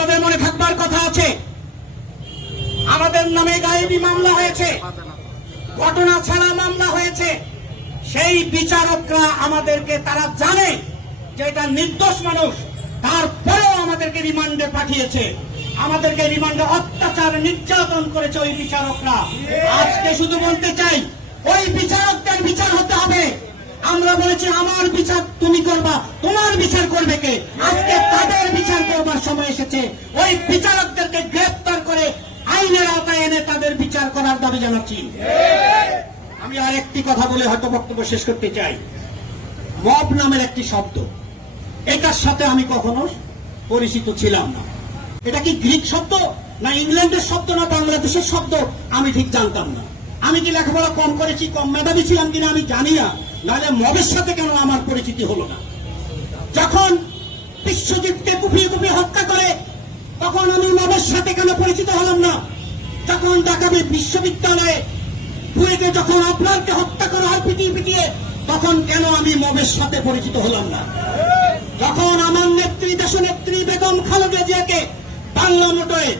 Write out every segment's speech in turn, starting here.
আপনাদের মনে থাকবার কথা আছে, আমাদের নামে গায়েবী মামলা হয়েছে, ঘটনা ছাড়া মামলা হয়েছে। সেই বিচারকরা আমাদেরকে, তারা জানে যে এটা নির্দোষ মানুষ, তারপরেও আমাদেরকে রিমান্ডে পাঠিয়েছে, আমাদেরকে রিমান্ডে অত্যাচার নির্যাতন করেছে ওই বিচারকরা। আজকে শুধু বলতে চাই, ওই বিচারকদের বিচার হতে হবে। আমরা বলেছি আমার বিচার তুমি করবা, তোমার বিচার করবে কে? আজকে তাদের বিচার করবার সময় এসেছে। ওই বিচারকদেরকে গ্রেফতার করে আইনের আওতায় এনে তাদের বিচার করার দাবি জানাচ্ছি। আমি আর একটি কথা বলে হয়তো বক্তব্য শেষ করতে চাই। মব নামের একটি শব্দ, এটার সাথে আমি কখনো পরিচিত ছিলাম না। এটা কি গ্রিক শব্দ, না ইংল্যান্ডের শব্দ, না বাংলাদেশের শব্দ, আমি ঠিক জানতাম না। আমি কি লেখাপড়া কম করেছি, কম মেধাবী ছিলাম কিনা আমি জানি না, নাহলে মবের সাথে কেন আমার পরিচিতি হলো না? যখন বিশ্বজিৎকে কুপিয়ে কুপিয়ে হত্যা করে, তখন আমি মবের সাথে কেন পরিচিত হলাম না? যখন ঢাকা বিশ্ববিদ্যালয়ে বুয়েটে যখন আপনারকে হত্যা করা হয় পিটিয়ে পিটিয়ে, তখন কেন আমি মবের সাথে পরিচিত হলাম না? যখন আমার নেত্রী, দেশনেত্রী বেগম খালেদা জিয়াকে বাংলা মোটরে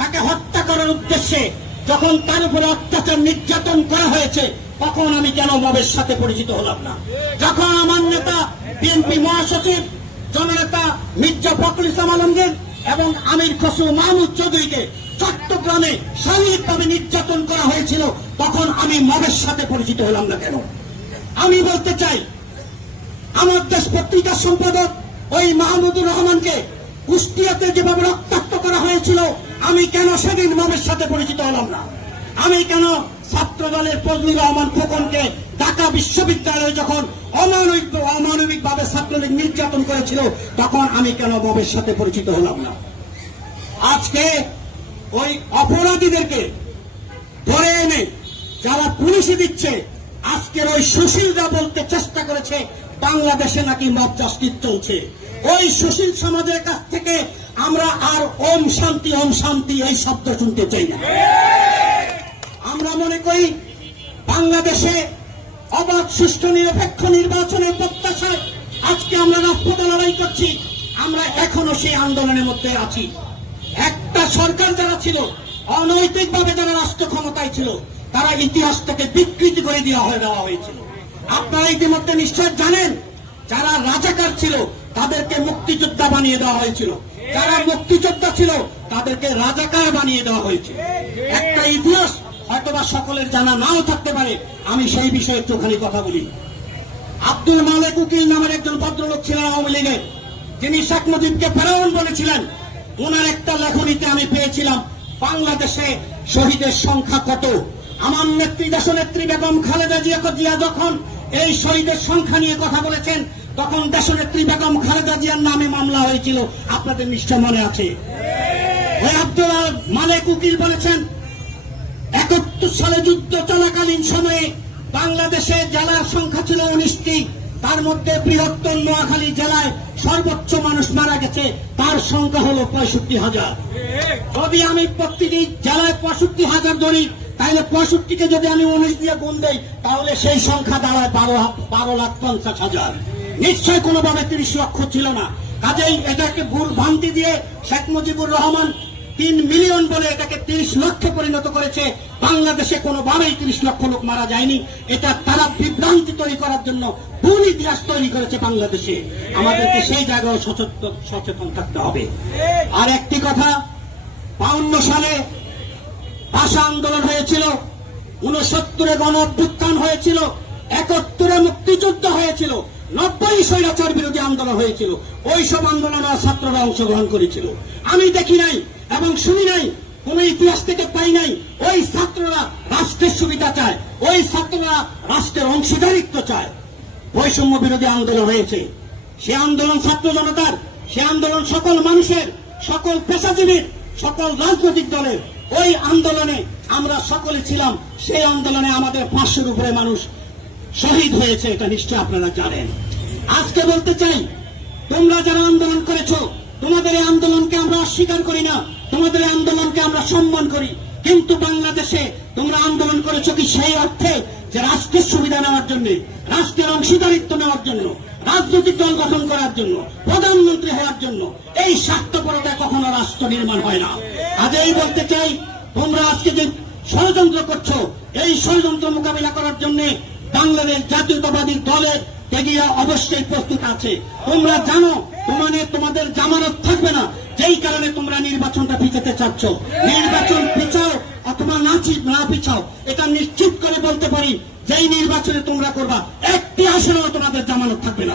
তাকে হত্যা করার উদ্দেশ্যে যখন তার উপরে অত্যাচার নির্যাতন করা হয়েছে, তখন আমি কেন মবের সাথে পরিচিত হলাম না? যখন আমার নেতা বিএনপি মহাসচিব জননেতা মির্জা ফখরুল ইসলাম আলমগীর এবং আমির খসরু মাহমুদ চৌধুরীকে চট্টগ্রামে শারীরিকভাবে নির্যাতন করা হয়েছিল, তখন আমি মবের সাথে পরিচিত হলাম না কেন? আমি বলতে চাই, আমার দেশ পত্রিকার সম্পাদক ওই মাহমুদুর রহমানকে কুষ্টিয়াতে যেভাবে রক্তাক্ত করা হয়েছিল, আমি কেন সেদিন মবের সাথে পরিচিত হলাম না? আমি কেন ছাত্র দলের ফজলুর রহমান খোকনকে ঢাকা বিশ্ববিদ্যালয়ে যখন অমানবিকভাবে ছাত্রলীগ নির্যাতন করেছিল, তখন আমি কেন মবের সাথে পরিচিত হলাম না? আজকে ওই অপরাধীদেরকে ধরে এনে যারা পুলিশে দিচ্ছে, আজকের ওই সুশীলরা বলতে চেষ্টা করেছে বাংলাদেশে নাকি মব জাস্টিস চলছে। ওই সুশীল সমাজের কাছ থেকে আমরা আর ওম শান্তি এই শব্দ শুনতে চাই না। আমরা মনে করি বাংলাদেশে অবাধ সুষ্ঠু নিরপেক্ষ নির্বাচনের প্রত্যাশায় আজকে আমরা রাজপথে লড়াই করছি। আমরা এখনো সেই আন্দোলনের মধ্যে আছি। একটা সরকার যারা ছিল, অনৈতিকভাবে যারা রাষ্ট্র ক্ষমতায় ছিল, তারা ইতিহাস থেকে বিকৃতি করে দেওয়া হয়েছিল। আপনারা ইতিমধ্যে নিশ্চয় জানেন, যারা রাজাকার ছিল তাদেরকে মুক্তিযোদ্ধা বানিয়ে দেওয়া হয়েছিল, যারা মুক্তিযোদ্ধা ছিল তাদেরকে রাজাকার বানিয়ে দেওয়া হয়েছিল। একটা ইতিহাস হয়তোবা সকলের জানা নাও থাকতে পারে, আমি সেই বিষয়ে একটুখানি কথা বলি। আব্দুল মালেক উকিল নামের একজন ভদ্রলোক ছিলেন আওয়ামী লীগের, যিনি শেখ মুজিবকে ফেরাউন বলেছিলেন। ওনার একটা লেখনীতে আমি পেয়েছিলাম বাংলাদেশে শহীদের সংখ্যা কত। আমার নেত্রী, দেশনেত্রী বেগম খালেদা জিয়া যখন এই শহীদের সংখ্যা নিয়ে কথা বলেছেন, তখন দেশনেত্রী বেগম খালেদা জিয়ার নামে মামলা হয়েছিল, আপনাদের নিশ্চয় মনে আছে। ওই আব্দুল মালেক উকিল বলেছেন 71 সালে যুদ্ধ চলাকালীন সময়ে বাংলাদেশে জেলার সংখ্যা ছিল 19টি, তার মধ্যে বৃহত্তর নোয়াখালী জেলায় সর্বোচ্চ মানুষ মারা গেছে, তার সংখ্যা হলো 65,000। যদি আমি প্রতিটি জেলায় 65,000 ধরি, তাহলে 65কে যদি আমি 19 দিয়ে গুণ দেই, তাহলে সেই সংখ্যা দাঁড়ায় 12,50,000। নিশ্চয় কোনোভাবে 30 লক্ষ ছিল না। কাজেই এটাকে ভুল ভ্রান্তি দিয়ে শেখ মুজিবুর রহমান 3 মিলিয়ন বলে এটাকে 30 লক্ষে পরিণত করেছে। বাংলাদেশে কোনোভাবেই 30 লক্ষ লোক মারা যায়নি। এটা তারা বিভ্রান্তি তৈরি করার জন্য ভুল ইতিহাস তৈরি করেছে বাংলাদেশে। আমাদেরকে সেই জায়গায় সচেতন থাকতে হবে। আর একটি কথা, 52 সালে ভাষা আন্দোলন হয়েছিল, 69-এ গণ অভ্যুত্থান হয়েছিল, 71-এ মুক্তিযুদ্ধ হয়েছিল, 90-এ স্বৈরাচার বিরোধী আন্দোলন হয়েছিল। ওই সব আন্দোলনে ছাত্ররা অংশগ্রহণ করেছিল। আমি দেখি নাই এবং শুনি নাই, কোন ইতিহাস থেকে পাই নাই ওই ছাত্ররা রাষ্ট্রের সুবিধা চায়, ওই ছাত্ররা রাষ্ট্রের অংশীদারিত্ব চায়। বৈষম্য বিরোধী আন্দোলন হয়েছে, সে আন্দোলন ছাত্র জনতার, সে আন্দোলন সকল মানুষের, সকল পেশাজীবীর, সকল রাজনৈতিক দলের। ওই আন্দোলনে আমরা সকলে ছিলাম। সেই আন্দোলনে আমাদের 500-এর উপরে মানুষ শহীদ হয়েছে, এটা নিশ্চয় আপনারা জানেন। আজকে বলতে চাই, তোমরা যারা আন্দোলন করেছো, তোমাদের এই আন্দোলনকে আমরা অস্বীকার করি না, তোমাদের এই আন্দোলনকে আমরা সম্মান করি। কিন্তু বাংলাদেশে তোমরা আন্দোলন করেছো কি সেই অর্থে যে রাষ্ট্রের সুবিধা নেওয়ার জন্য, রাষ্ট্রের অংশীদারিত্ব নেওয়ার জন্য, রাজনৈতিক দল গঠন করার জন্য, প্রধানমন্ত্রী হওয়ার জন্য? এই স্বার্থপরতা কখনো রাষ্ট্র নির্মাণ হয় না। আজই বলতে চাই, তোমরা আজকে যে ষড়যন্ত্র করছো, এই ষড়যন্ত্র মোকাবিলা করার জন্য বাংলাদেশ জাতীয়তাবাদী দলের ত্যাগীরা অবশ্যই প্রস্তুত আছে। তোমরা জানো তোমাদের জামানত থাকবে না, যেই কারণে তোমরা নির্বাচনটা পিছাতে চাচ্ছ। নির্বাচন পিছাও অথবা না পিছাও, এটা নিশ্চিত করে বলতে পারি, যেই নির্বাচনে তোমরা করবা একটি আসনেও তোমাদের জামানত থাকবে না।